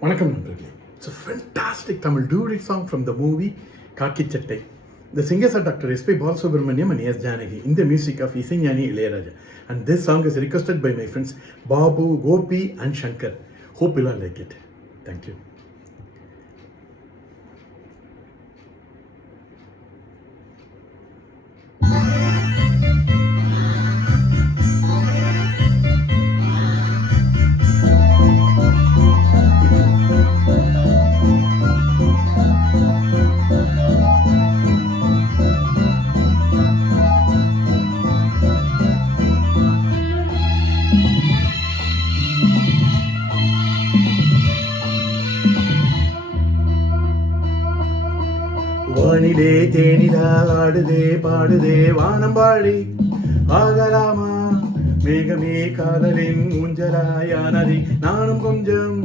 வணக்கம் நண்பர்களே. It's a fantastic Tamil duet song from the movie Kaki Chattai. The singers are Dr. S.P. Balasubramaniam and S. Janaki in the music of Isaignani Ilayaraja. And this song is requested by my friends Babu, Gopi and Shankar. Hope you all like it. Thank you. வானிலே தேனிலா ஆடுதே பாடுதே வானம்பாடி ஆகலாமா மேகமே காதலின் ஊஞ்சலாயானதை நானும் கொஞ்சம்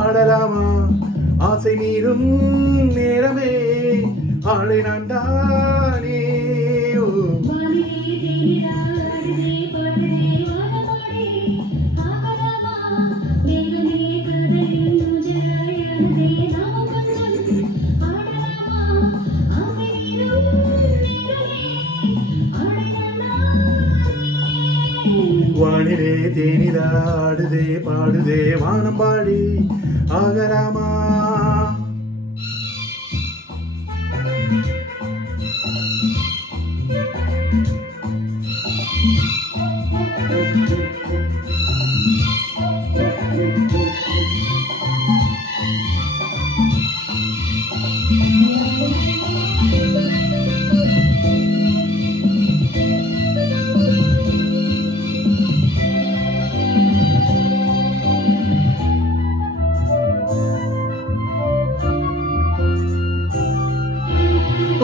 ஆடலாமா ஆசை மீறும் நேரமே ஆளை நான் தானே. வானிலே தேனிலா ஆடுதே பாடுதே வானம்பாடி ஆகலாமா.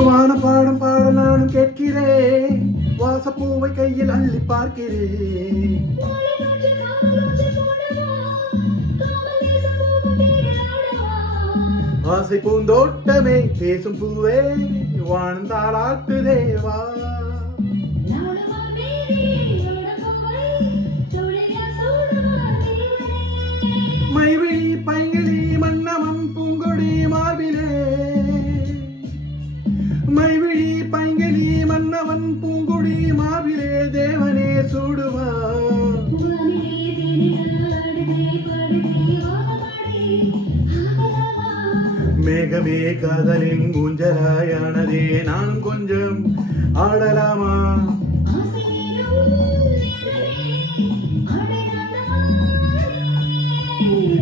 வான பாடம் பாட நானும் கேட்கிறேன், வாசப்பூவை கையில் அள்ளி பார்க்கிறேன். ஆசை பூந்தோட்டமே பேசும் பூவே வானம் தாளாட்டுதேவா. மைவிழி பைங்கிழி மன்னமம் பூங்கொடி மார்பிலே, மைவிழி பைங்கிழி மன்னவன் பூங்குடி மார்பிலே தேவனே சூடுவா. மேகமே காதலின் ஊஞ்சலாயானதே நானும் கொஞ்சம் ஆடலாமா.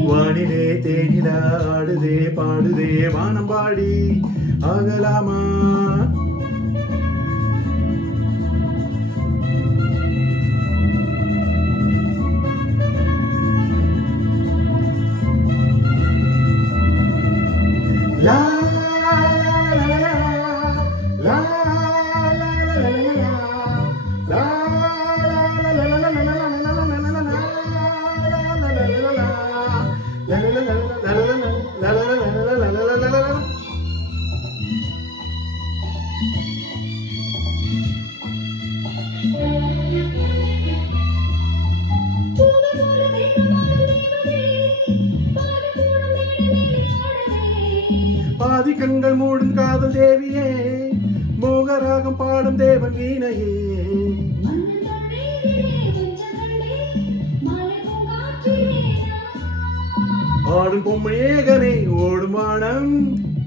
வானிலே தேனிலா ஆடுதே பாடுதே வானம்பாடி ஆகலாமா. லா பாதி கண்கள் மூடும் காதல் தேவியே, மோகராகம் பாடும் தேவன் வீணையே. ஆடும் பொம்மை ஏகனே ஓடும் வானம்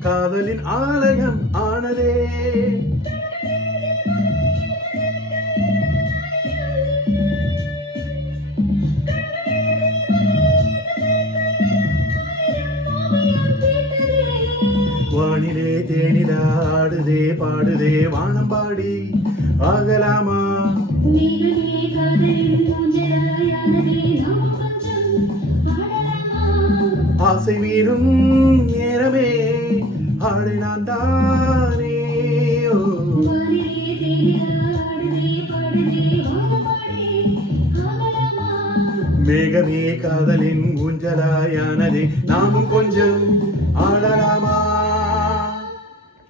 காதலின் ஆலயம் ஆனதே. வானிலே தேனிலா ஆடுதே பாடுதே வானம்பாடி ஆகலாமா. ஆசை மீறும் நேரமே ஆடை நான் தானே. மேகமே காதலின் ஊஞ்சலாயானதே நாமும் கொஞ்சம் ஆடலாமா.